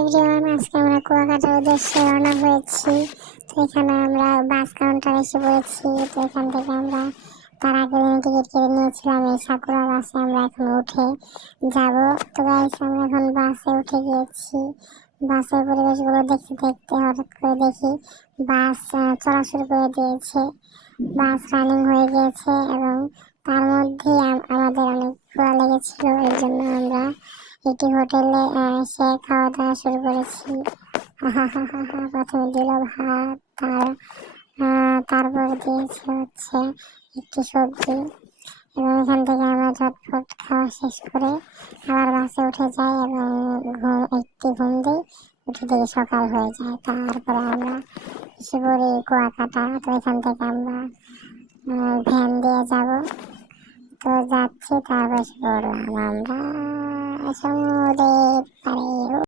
Everyone, আজকে আমরা কুয়াকাটার উদ্দেশ্যে রওনা হয়েছি। তো এখানে আমরা বাস কাউন্টার এসে পড়েছি। তো এখান থেকে আমরা তার আগের দিন টিকিট কেটে নিয়েছিলাম। এই সাকুরা বাসে আমরা এখন উঠে যাব। তো গাইস, আমরা এখন বাসে উঠে গিয়েছি। বাসের পরিবেশগুলো দেখতে দেখতে হঠাৎ করে দেখি বাস চলা শুরু করে দিয়েছে। বাস রানিং হয়ে গিয়েছে এবং তার মধ্যে আমাদের অনেক ক্ষুধা লেগেছিল। এর জন্য আমরা একটি হোটেলে এসে খাওয়া দাওয়া শুরু করেছি। প্রথমে দিল ভাত, তারপর দিয়েছে হচ্ছে একটি সবজি, এবং এখান থেকে আমরা ঝটফট খাওয়া শেষ করে আবার বাসে উঠে যাই এবং ঘুম দিই। উঠে থেকে সকাল হয়ে যায়। তারপরে আমরা এসে পড়ি কুয়াকাটা। তো এখান থেকে আমরা ভ্যান দিয়ে যাব। তো যাচ্ছি, তারপর এসে পড়লাম আমরা সমুদ্রের পাড়ে।